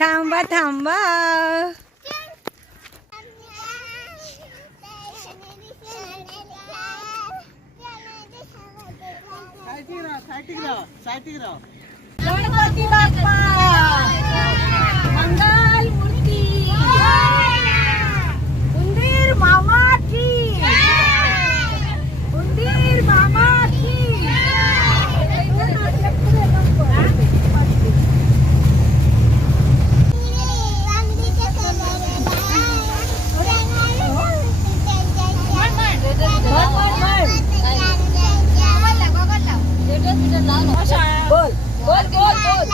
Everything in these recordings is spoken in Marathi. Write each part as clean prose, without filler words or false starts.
थांबा थांबा. गणपती बाप्पा मंगल मूर्ती उंदीर मामा की उंदीर मामा की. बोल बोल बोल बोल.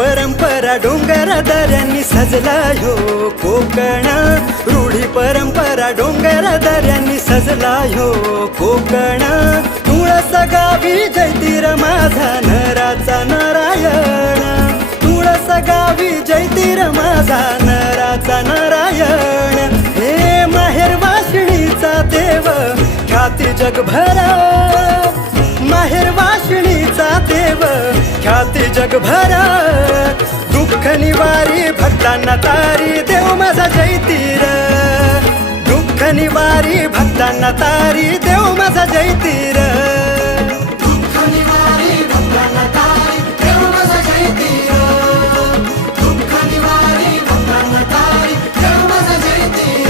परंपरा डोंगर दऱ्यांनी सजला ह्यो कोकण. रूढी परंपरा डोंगर दऱ्यांनी सजला ह्यो कोकण. तुळस गावी जयतीर माझा नराचा नारायण. तुळस गावी जयतीर माझा नराचा नारायण. हे माहेर वाशिणीचा देव ख्याती जगभर. माहेर वाशिणीचा देव ख्याती जगभर. दुःख निवारी भक्तांना तारी देव माझा जयतीर. दुःख निवारी भक्तांना तारी देव माझा जयतीर. दुःख निवारी भक्तांना तारी देव माझा जयतीर. दुःख निवारी भक्तांना तारी देव माझा जयतीर.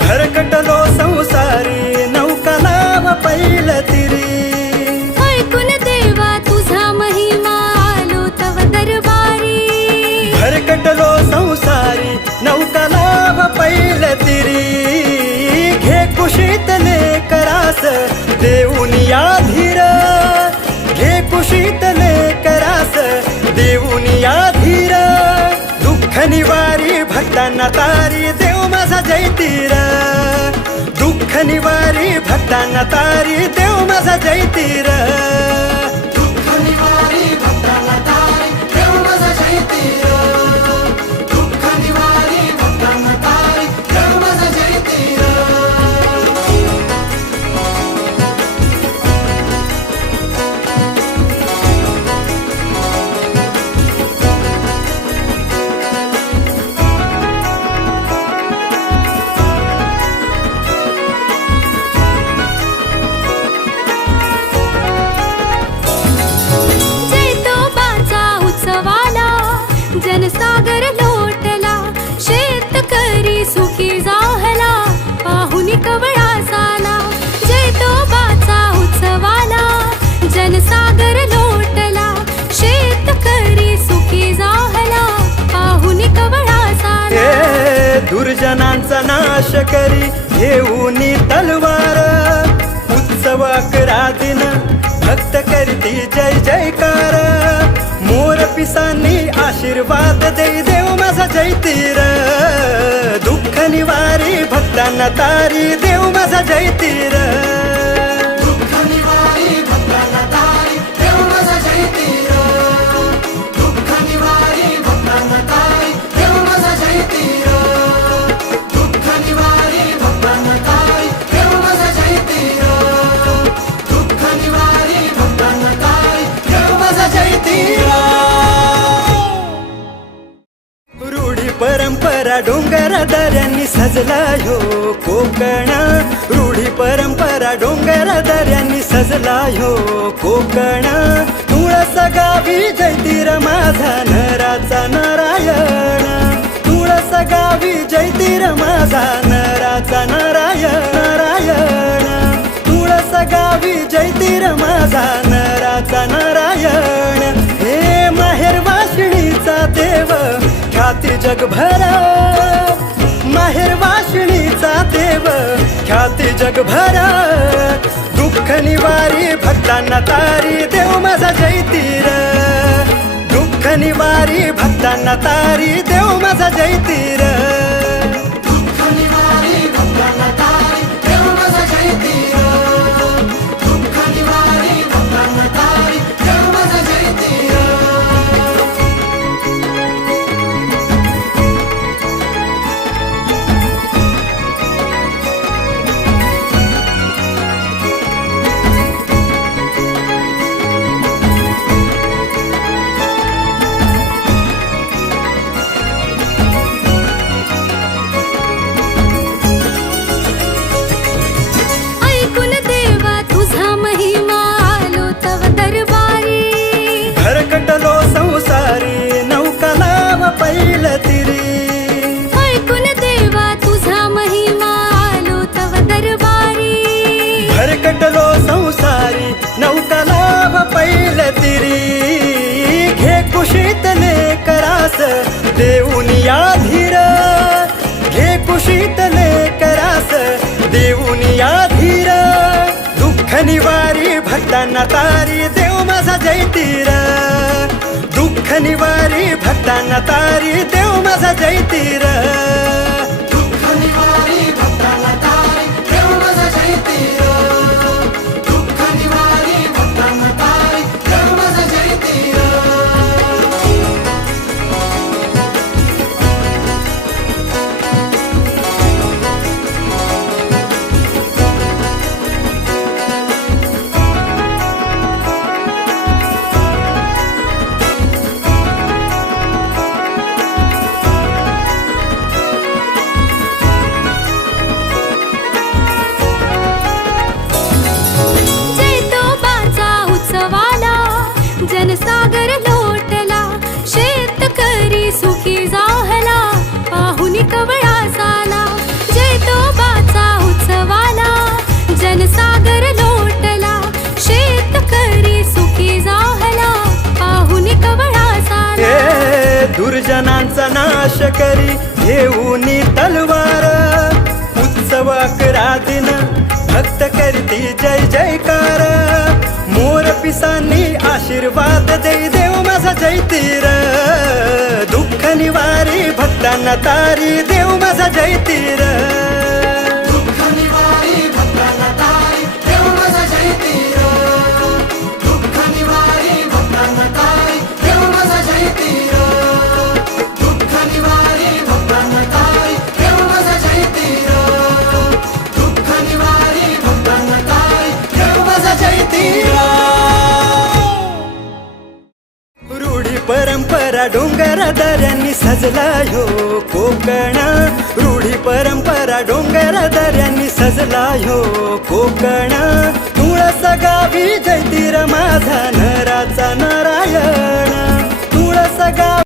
भरकटलो संसारी नौका नाव पैल तिरी. ऐकून देवा तुझा महिमा आलो तव दरबारी. भरकटलो संसारी नौका नाव पैल तिरी. घे कुशीतले करास देऊनिया धीर. घे कुशीतले करास देऊनिया धीर. दुःख निवारी भक्तांना तारी देव माझा जयतीर. दुःख निवारी भक्ता भक्तांना तारी देव माझा जयतीर जनसागर लोटला शेतकरी सुखी जाहला पाहुनी कवळा साला जैतोबाचा उत्सवाला जनसागर लोटला शेतकरी सुखी जाहला पाहुनी कवळा साला दुर्जनांचा नाश करी घेऊनी तलवार उत्सवाक रादिन भक्त करती जय जयकार मोर पिसांनी आशीर्वाद देई देव माझा जयतीर दुःख निवारी भक्तांना तारी देव माझा जयतीर परंपरा डोंगर दऱ्यांनी सजला ह्यो कोकण रूढी परंपरा डोंगर दऱ्यांनी सजला ह्यो कोकण तुळस गावी जयतीर माझा नराचा नारायण तुळस गावी जयतीर माझा नराचा नारायण तुळस गावी जयतीर माझा नराचा नारायण हे माहेर वाशिणीचा देव ख्याती जगभर माहेर वाशिणीचा देव ख्याती जगभर दुःख निवारी भक्तांना तारी देव माझा जयतीर दुःख निवारी भक्तांना तारी देव माझा जयतीर संसारी नौका लाव पैल तिरी ऐकून देवा तुझा महिमा आलो तव दरबारी भरकटलो संसारी नौका लाव पैल तिरी घे कुशीतले करास देऊनी धीर घे कुशीतले करास देऊनी धीर दुःख निवारी भक्तांना तारी देव माझा जयतीर दुःख निवारी भक्तांना तारी देव माझा जयतीर दुःख निवारी भक्तांना तारी देव माझा जयतीर दुःख निवारी भक्तांना तारी देव माझा जयतीर जनसागर लोटला शेतकरी सुखी जाहला पाहुनी कवळा साला जैतोबाचा उत्सवाला जनसागर लोटला शेतकरी सुखी जाहला पाहुनी कवळा साला दुर्जनांचा नाश करी घेऊनी तलवार उत्सवाक रादिन भक्त करती जय जयकार मोर पिसांनी आशीर्वाद देई देव माझा जयतीर दुःख निवारी भक्तांना तारी देव माझा जयतीर दुःख निवारी भक्तांना तारी परंपरा डोंगर दऱ्यांनी सजला ह्यो कोकण, रूढी परंपरा डोंगर दऱ्यांनी सजला ह्यो कोकण. तुळस गावी जयतीर माझा नराचा नारायण, तुळस गावी